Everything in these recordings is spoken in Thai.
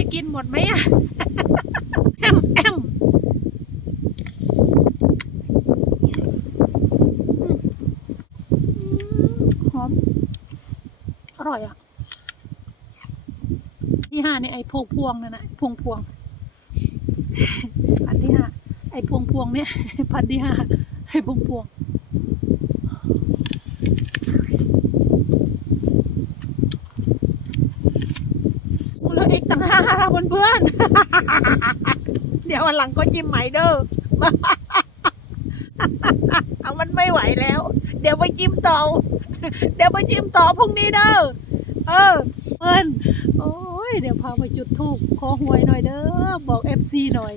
จะกินหมดไหมอะแอมแอมอืมหอม อร่อยอะ ที่ห้าเนี่ยไอ้พวงพวงนั่นนะพวงพวงพันที่ห้าไอ้พวงพวงเนี่ยพันที่ห้าไอ้พวงพวง แล้วอีกต่างห้าละ เพื่อน เดี๋ยววันหลังก็จิ้มใหม่เด้อเอามันไม่ไหวแล้ว เดี๋ยวไปจิ้มต่อ เดี๋ยวไปจิ้มต่อพรุ่งนี้เด้อ เออ เพื่อน โอ้ย เดี๋ยวพาไปจุดทูบขอหวยหน่อยเด้อ บอกเอฟซีหน่อย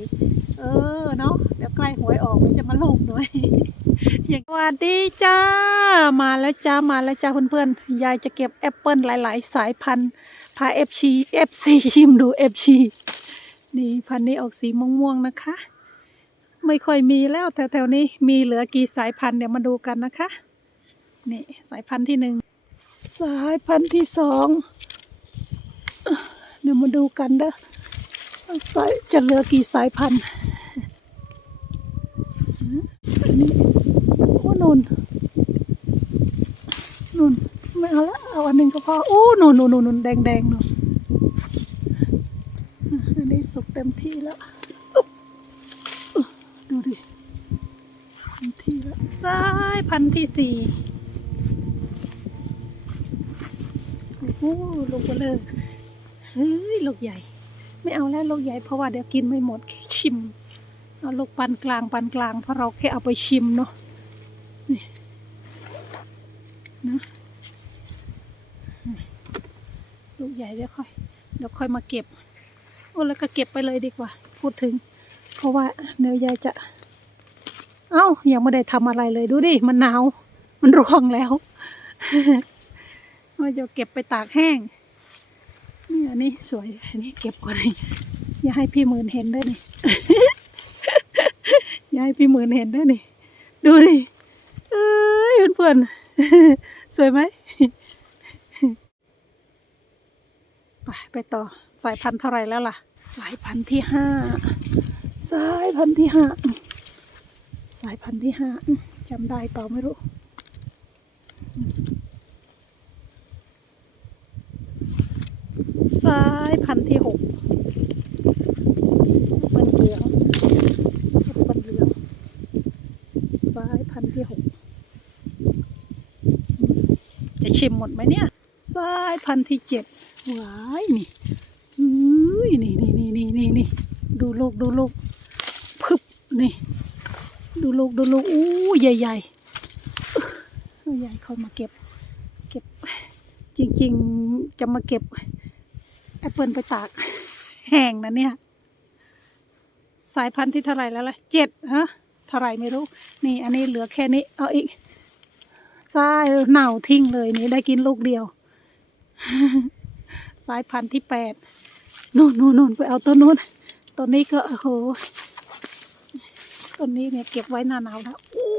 เออ เนาะ เดี๋ยวใกล้หวยออกมันจะมาลงหน่อยอย่างสวัสดีจ้า มาแล้วจ้า มาแล้วจ้าเพื่อนๆ ยายจะเก็บแอปเปิลหลาย ๆ สายพันธุ์ พาเอฟชีเอฟซีชิมดูเอฟชีนี่พันนี้ออกสีม่วงๆนะคะ ไม่ค่อยมีแล้วแถวๆนี้มีเหลือกี่สายพันธุ์เดี๋ยวมาดูกันนะคะนี่สายพันธุ์ที่หนึ่งสายพันธุ์ที่สองเดี๋ยวมาดูกันเด้อสายจะเหลือกี่สายพันธุ์อืมอันนี้โอ้นุ่นนุ่น ไม่เอาละเอาอันหนึ่งก็พอโอ้นุ่นนุ่นนุ่นนุ่นแดงแดงๆนุ่นอันนี้สุกเต็มที่แล้วดูดิพันธุ์ที่ละสายพันที่สี่โอ้โหลูกเลอเฮ้ยลูกใหญ่ ไม่เอาแล้วลูกใหญ่เพราะว่าเดี๋ยวกินไม่หมดชิมเอาลูกปานกลางปานกลางเพราะเราแค่เอาไปชิมเนาะนี่นะ ลูกใหญ่เดี๋ยวค่อยเดี๋ยวค่อยมาเก็บโอ้แล้วก็เก็บไปเลยดีกว่า พูดถึง เพราะว่าเนื้อยายจะ เอ้ายังไม่ได้ทำอะไรเลยดูดิมันหนาว มันร่วงแล้วว่าจะเก็บไปตากแห้งนี่อันนี้สวยอันนี้เก็บก่อนเลยอย่าให้พี่หมื่นเห็นด้วยนี่อย่าให้พี่หมื่นเห็นด้วยนี่ดูดิเอ้ยเพื่อนๆสวยไหม ไปไปต่อสายพันธุ์เท่าไรแล้วล่ะ สายพันธุ์ที่ห้าสายพันธุ์ที่ห้าสายพันธุ์ที่ห้าจำได้เปล่าไม่รู้สายพันธุ์ที่หกเป็นเหลืองเป็นเหลืองสายพันธุ์ที่หกจะชิมหมดไหมเนี่ย สายพันธุ์ที่เจ็ด ว้ายนี่อุ้ยนี่นี่นี่นี่นี่นี่ดูลูกดูลูกพึบนี่ ดูลูกดูลูกอู้ใหญ่ใหญ่ใหญ่ค่อยมาเก็บ เก็บ จริง ๆ จะมาเก็บแอปเปิลไปตากแห้งนะเนี่ย สายพันธุ์ที่เท่าไหร่แล้วล่ะเจ็ดฮะเท่าไหร่ไม่รู้ นี่อันนี้เหลือแค่นี้เอาอีกสายเน่าทิ้งเลยนี่ได้กินลูกเดียว สายพันธุ์ที่แปดนู่นนู่นนู่นไปเอาต้นนู้นต้นนี้ก็โอ้โหต้นนี้เนี่ยเก็บไว้หน้าหนาวนะอู้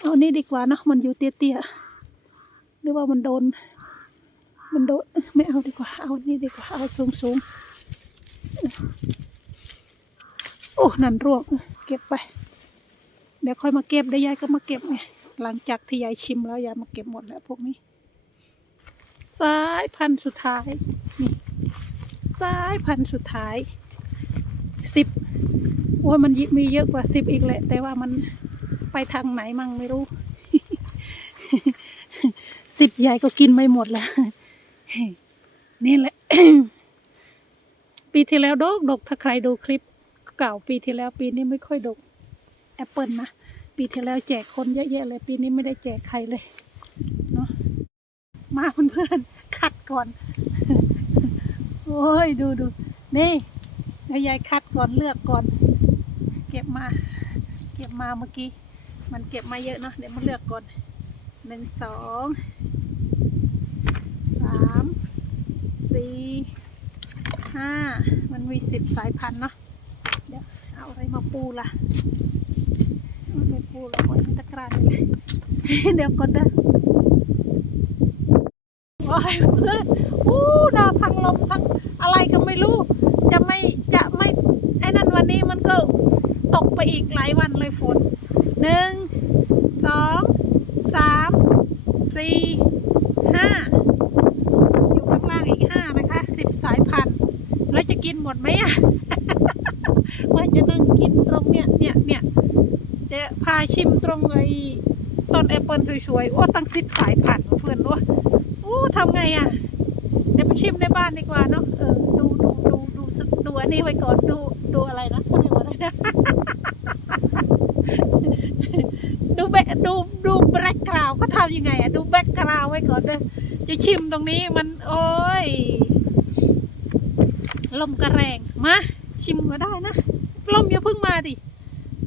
เอานี่ดีกว่านะมันอยู่เตี้ยๆหรือว่ามันโดน มันโดนไม่เอาดีกว่า เอานี่ดีกว่าเอาสูงสูงๆโอ้นั่นร่วงเออเก็บไป เดี๋ยวค่อยมาเก็บได้ยายก็มาเก็บไงหลังจากที่ยายชิมแล้วยายมาเก็บหมดแล้วพวกนี้ สายพันธุ์สุดท้ายนี่สายพันธุ์สุดท้ายสิบโอ้ยมันยิมีเยอะกว่าสิบอีกแหละ แต่ว่ามันไปทางไหนมั่งไม่รู้สิบใหญ่ก็กินไม่หมดแล้วนี่แหละ ปีที่แล้วดกดกถ้าใครดูคลิปเก่าปีที่แล้วปีนี้ไม่ค่อยดกแอปเปิลนะ ปีที่แล้วแจกคนเยอะแยะเลย ปีนี้ไม่ได้แจกใครเลยเนาะ มาเพื่อนๆคัดก่อน โอ้ยดูดูนี่ยวยายคัดก่อนเลือกก่อน เก็บมา เก็บมาเมื่อกี้ มันเก็บมาเยอะเนาะเดี๋ยวมาเลือกก่อนหนึ่งสองสามสี่ห้ามันมีสิบสายพันธุ์เนาะเดี๋ยวเอาอะไรมาปูล่ะเอาไปปูละไว้ในตะกร้าเลยเดี๋ยวก่อนเด้อ ว้ายเพื่อนโอ้อู้ดาวทั้งลมทั้งอะไรก็ไม่รู้ จะไม่จะไม่ไอ้นั่นวันนี้มันก็ตกไปอีกหลายวันเลยฝนหนึ่งสองสามสี่ห้าอยู่ข้างล่างอีกห้านะคะสิบสายพันธุ์แล้วจะกินหมดไหมอะว่าจะนั่งกินตรงเนี้ยเนี่ยเนี่ยจะพาชิมตรงไอ้ต้นแอปเปิลสวยๆโอ้ตั้งสิบสายพันธุ์เพื่อนด้วย ทำไงอะเดี๋ยวไปชิมในบ้านดีกว่าเนาะเออดูดูดูดูดูอันนี้ไว้ก่อนดูดูอะไรนะเขาเรียกว่าอะไรนะดูแบดูดูแบ็กกราวก็ทำยังไงอะดูแบ็กกราวไว้ก่อนเด้อจะชิมตรงนี้มันโอ้ยลมกระแรงมาชิมก็ได้นะลมอย่าพิ่งมาดิ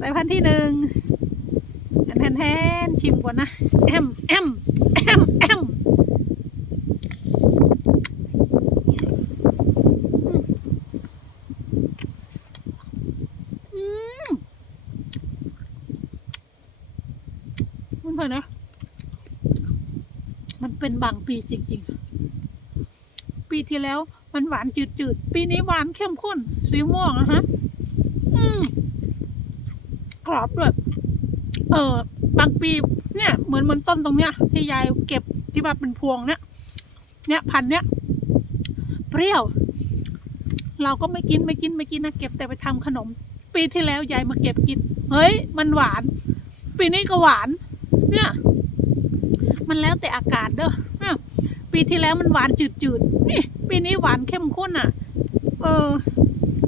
สายพันธุ์ที่หนึ่งแทนแทนแทนชิมก่อนนะแอมแอมแอมแอม อืมมันเพื่อนนะ มันเป็น บางปีจริง ๆ ปีที่แล้วมันหวานจืดๆ ปีนี้หวานเข้มข้น สีม่วงอะฮะ อืมกรอบด้วยเออบางปีเนี่ย เหมือนเหมือนต้นตรงเนี้ย ที่ยายเก็บที่ว่าเป็นพวงเนี่ย เนี่ยพันเนี้ยเปรี้ยว เราก็ไม่กินไม่กินไม่กินนะเก็บแต่ไปทำขนม ปีที่แล้วยายมาเก็บกิน เฮ้ย มันหวาน ปีนี้ก็หวาน เนี่ย มันแล้วแต่อากาศเด้อเนี่ย ปีที่แล้วมันหวานจืดๆนี่ปีนี้หวานเข้มข้นอะ เออ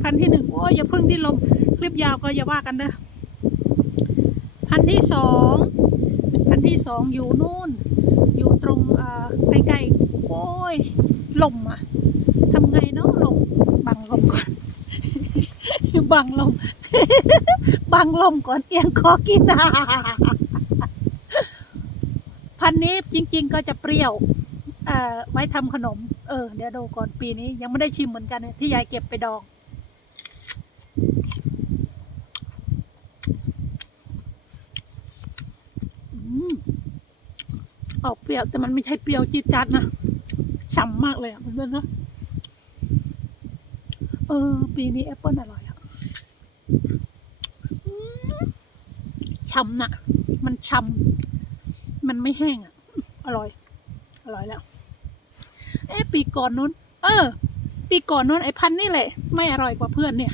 พันที่หนึ่งโอ้ยอย่าพึ่งที่ลมคลิปยาวก็อย่าว่ากันเด้อพันที่สองพันที่สองอยู่นู่น อยู่ตรงเอ่อใกล้ๆโอ้ยลมอะทำไงเนาะลมบังลมก่อนบังลมบังลมก่อนเอียงคอกินพันนี้จริง ๆ ก็จะเปรี้ยว ไว้ทำขนม เออ เดี๋ยวดูก่อนปีนี้ยังไม่ได้ชิมเหมือนกันเนี่ยที่ยายเก็บไปดอง ออกเปรี้ยวแต่มันไม่ใช่เปรี้ยวจี๊ดจัดนะฉ่ำมากเลยอะเพื่อนๆนะเออ ปีนี้แอปเปิลอร่อยอะฉ่ำนะมันฉ่ำมันไม่แห้งอะ อร่อย อร่อยแล้ว เอ๊ะปีก่อนนู้น เออ ปีก่อนนู้นไอ้พันนี่แหละ ไม่อร่อยกว่าเพื่อนเนี่ย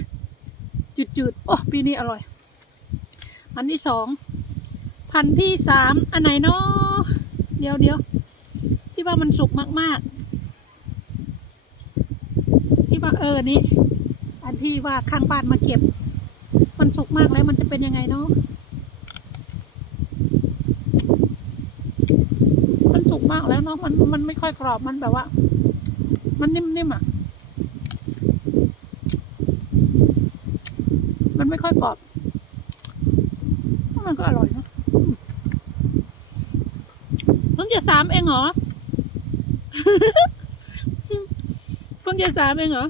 จืดๆโอ้ปีนี้อร่อยพันที่สองพันที่สามอันไหนเนาะเดี๋ยวเดี๋ยวที่ว่ามันสุกมากๆ ที่ว่าเออนี่อันที่ว่าข้างบ้านมาเก็บ มันสุกมากแล้วมันจะเป็นยังไงเนาะ มันสุก มันมันไม่ค่อยกรอบมันแบบว่า มันนิ่มๆอะ มันไม่ค่อยกรอบ มันก็อร่อยนะเพิ่งจะสามเองเหรอเพิ่งจะสามเองเหรอ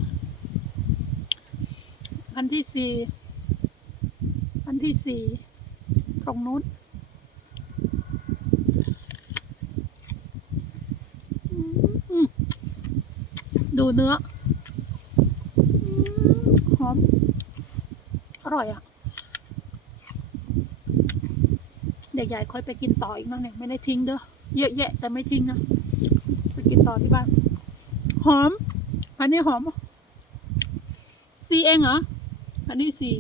พันที่สี่พันที่สี่ตรงนู้น อืม ดูเนื้อหอม อร่อยอะ เดี๋ยวใหญ่ค่อยไปกินต่ออีกมั้งเนี่ยไม่ได้ทิ้งเด้อเยอะแยะแต่ไม่ทิ้งนะไปกินต่อที่บ้าน หอม อันนี้หอมสี่เองเหรอ อันนี้สี่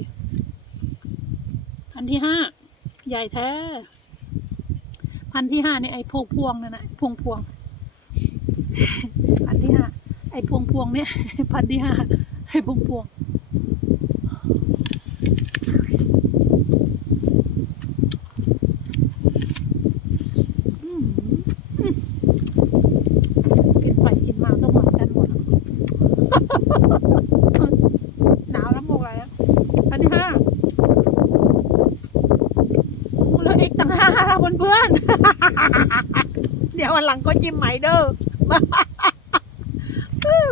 พันที่ห้าใหญ่แท้ พันที่ห้าเนี่ยไอ้พวงพวงนั่นนะพวงพวงพันที่ห้า อ้พวงพวงเนี่ยพันที่ห้าไอ้พวงพวงกินไปกินมาก็เหมือนกันหมดหนาวแล้วหมกอะไรอะอันที่ห้าแล้วอีกตั้งห้าละเพื่อนๆเดี๋ยววันหลังก็จิ้มใหม่เด้อ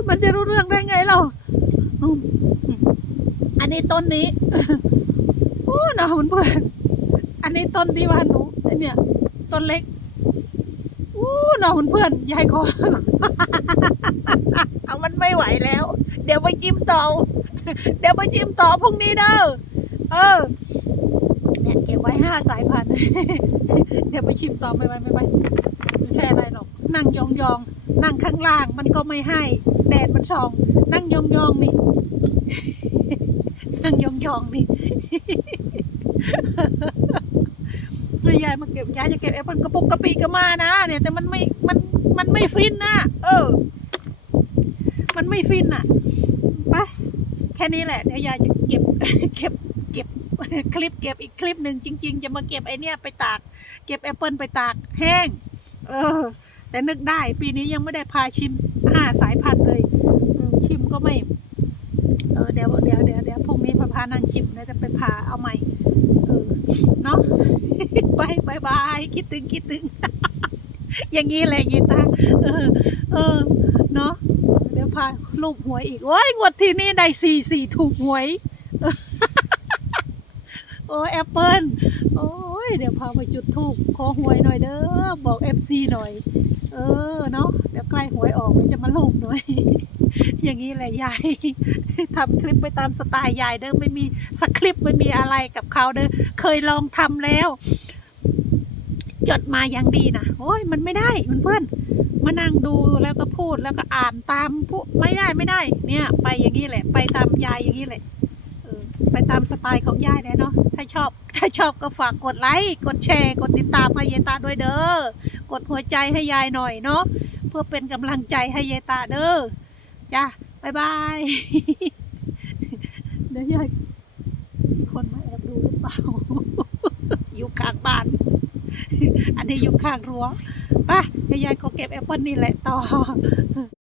มันจะรู้เรื่องได้ไงเราอันนี้ต้นนี้โอ้หนาเพื่อนอันนี้ต้นที่ว่าหนูไอเนี่ยต้นเล็กอู้น้องเพื่อนยายขอเอามันไม่ไหวแล้ว เดี๋ยวไปจิ้มต่อเดี๋ยวไปจิ้มต่อพรุ่งนี้เด้อเออเนี่ยเก็บไว้ห้าสายพันธุ์เดี๋ยวไปชิมต่อไม่ไหวไม่ไหวไม่ใช่อะไรหรอกนั่งยองยองๆ นั่งข้างล่างมันก็ไม่ให้แดดมันส่อง นั่งยองยองๆนี่ นั่งยองยองๆนี่ไม่ยายมาเก็บยายจะเก็บแอปเปิลกระปุกกระปีก็มานะเนี่ย แต่มันไม่มันมันไม่ฟินนะเออ มันไม่ฟินอะไปแค่นี้แหละเดี๋ยวยายจะเก็บเก็บเก็บคลิปเก็บอีกคลิปหนึ่งจริง ๆ จะมาเก็บไอเนี้ยไปตาก เก็บแอปเปิลไปตากแห้ง เออ แต่นึกได้ปีนี้ยังไม่ได้พาชิมห้าสายพันธุ์เลยชิมก็ไม่ เออเดี๋ยวเดี๋ยวเดี๋ยวเดี๋ยวพรุ่งนี้พาพานั่งชิมแล้วจะไปพาเอาใหม่เออเนาะไปบายบายคิดถึงคิดถึง อย่างนี้แหละยีตาเออ เออ เนาะเดี๋ยวพาลูกหวยอีกโอ้ยงวดที่นี่ได้สี่สี่ถูกหวย โอ้แอปเปิลโอ้ ยเดี๋ยวพาไปจุดทูบขอหวยหน่อยเด้อบอกเอฟซีหน่อย เออเนาะเดี๋ยวใกล้หวยออกมันจะมาลงหน่อย อย่างนี้แหละยายทำคลิปไปตามสไตล์ยายเด้อไม่มีสคริปต์ไม่มีอะไรกับเขาเด้อเคยลองทำแล้ว จดมาอย่างดีนะโอ้ยมันไม่ได้เพื่อนมานั่งดูแล้วก็พูดแล้วก็อ่านตามผู้ไม่ได้ไม่ได้ เนี่ย ไปอย่างนี้แหละ ไปตามยายอย่างนี้แหละ ไปตามสไตล์ของยายเลยเนาะถ้าชอบ ถ้าชอบก็ฝากกดไลค์กดแชร์ กดติดตามให้ยายตาด้วยเด้อกดหัวใจให้ยายหน่อยเนาะเพื่อเป็นกำลังใจให้ยายตาเด้อจ้าบายบายเดี๋ยวยายมีคนมาแอบดูหรือเปล่า อยู่ข้างบ้าน อันนี้อยู่ข้างรั้วป่ะเดี๋ยวยายก็เก็บแอปเปิลนี่แหละต่อ